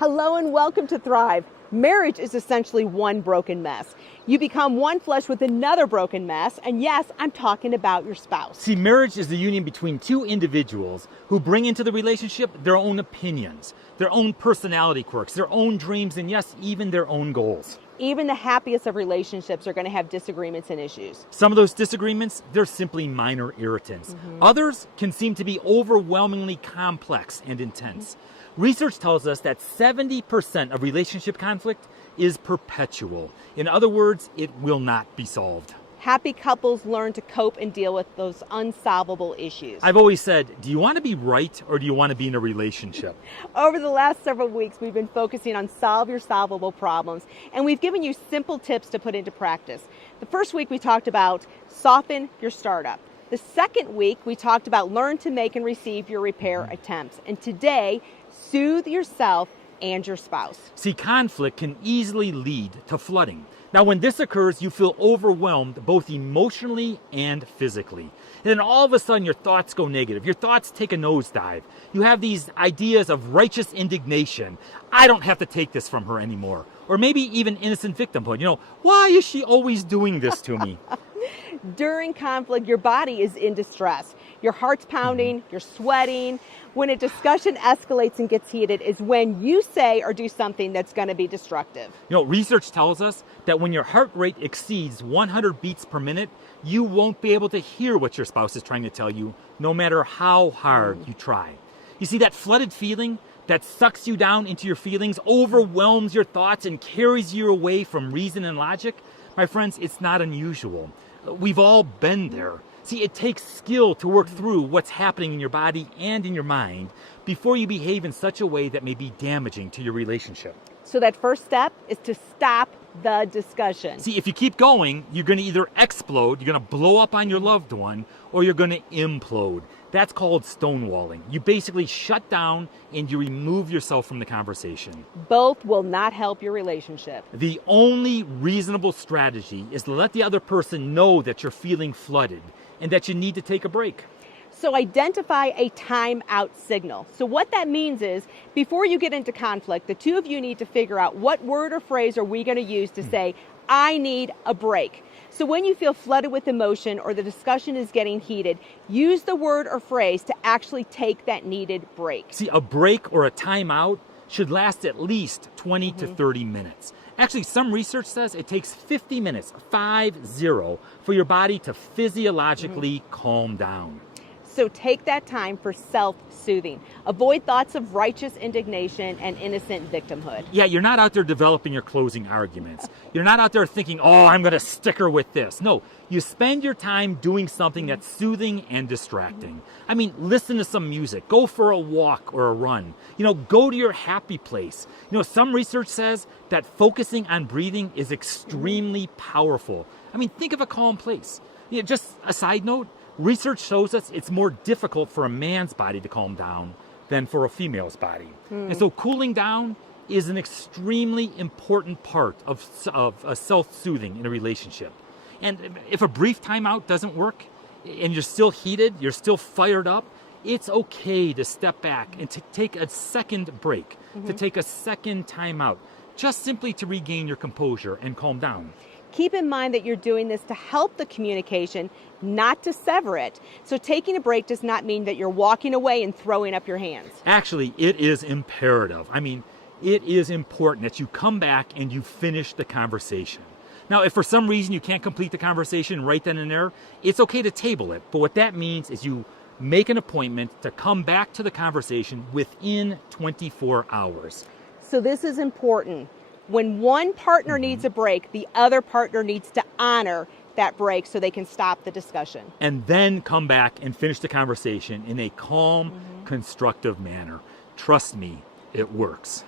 Hello and welcome to Thrive. Marriage is essentially one broken mess. You become one flesh with another broken mess, and yes, I'm talking about your spouse. See, marriage is the union between two individuals who bring into the relationship their own opinions, their own personality quirks, their own dreams, and yes, even their own goals. Even the happiest of relationships are going to have disagreements and issues. Some of those disagreements, they're simply minor irritants. Others can seem to be overwhelmingly complex and intense. Research tells us that 70% of relationship conflict is perpetual. In other words, it will not be solved. Happy couples learn to cope and deal with those unsolvable issues. I've always said, do you want to be right or do you want to be in a relationship? Over the last several weeks, we've been focusing on solve your solvable problems, and we've given you simple tips to put into practice. The first week we talked about soften your startup. The second week we talked about learn to make and receive your repair attempts. And today, soothe yourself and your spouse. See, conflict can easily lead to flooding. Now, when this occurs, you feel overwhelmed both emotionally and physically. And then all of a sudden, your thoughts go negative. Your thoughts take a nosedive. You have these ideas of righteous indignation. I don't have to take this from her anymore. Or maybe even innocent victimhood. Why is she always doing this to me? During conflict, your body is in distress. Your heart's pounding, you're sweating. When a discussion escalates and gets heated is when you say or do something that's going to be destructive. Research tells us that when your heart rate exceeds 100 beats per minute, you won't be able to hear what your spouse is trying to tell you, no matter how hard you try. You see, that flooded feeling that sucks you down into your feelings, overwhelms your thoughts, and carries you away from reason and logic, my friends, it's not unusual. We've all been there. See, it takes skill to work through what's happening in your body and in your mind before you behave in such a way that may be damaging to your relationship. So that first step is to stop the discussion. See, if you keep going, you're going to either explode, you're going to blow up on your loved one, or you're going to implode. That's called stonewalling. You basically shut down and you remove yourself from the conversation. Both will not help your relationship. The only reasonable strategy is to let the other person know that you're feeling flooded and that you need to take a break. So identify a timeout signal. So what that means is, before you get into conflict, the two of you need to figure out what word or phrase are we going to use to say, I need a break. So when you feel flooded with emotion or the discussion is getting heated, use the word or phrase to actually take that needed break. See, a break or a timeout should last at least 20 to 30 minutes. Actually, some research says it takes 50 minutes, 50, for your body to physiologically calm down. So take that time for self-soothing. Avoid thoughts of righteous indignation and innocent victimhood. Yeah, you're not out there developing your closing arguments. You're not out there thinking, I'm going to stick her with this. No, you spend your time doing something that's soothing and distracting. I mean, listen to some music. Go for a walk or a run. Go to your happy place. Some research says that focusing on breathing is extremely powerful. I mean, think of a calm place. Just a side note, research shows us it's more difficult for a man's body to calm down than for a female's body. And so cooling down is an extremely important part of self-soothing in a relationship. And if a brief timeout doesn't work and you're still heated, you're still fired up, it's okay to step back and to take a second break, to take a second timeout, just simply to regain your composure and calm down. Keep in mind that you're doing this to help the communication, not to sever it. So taking a break does not mean that you're walking away and throwing up your hands. Actually, it is imperative. I mean, it is important that you come back and you finish the conversation. Now, if for some reason you can't complete the conversation right then and there, it's okay to table it. But what that means is you make an appointment to come back to the conversation within 24 hours. So this is important. When one partner needs a break, the other partner needs to honor that break so they can stop the discussion. And then come back and finish the conversation in a calm, constructive manner. Trust me, it works.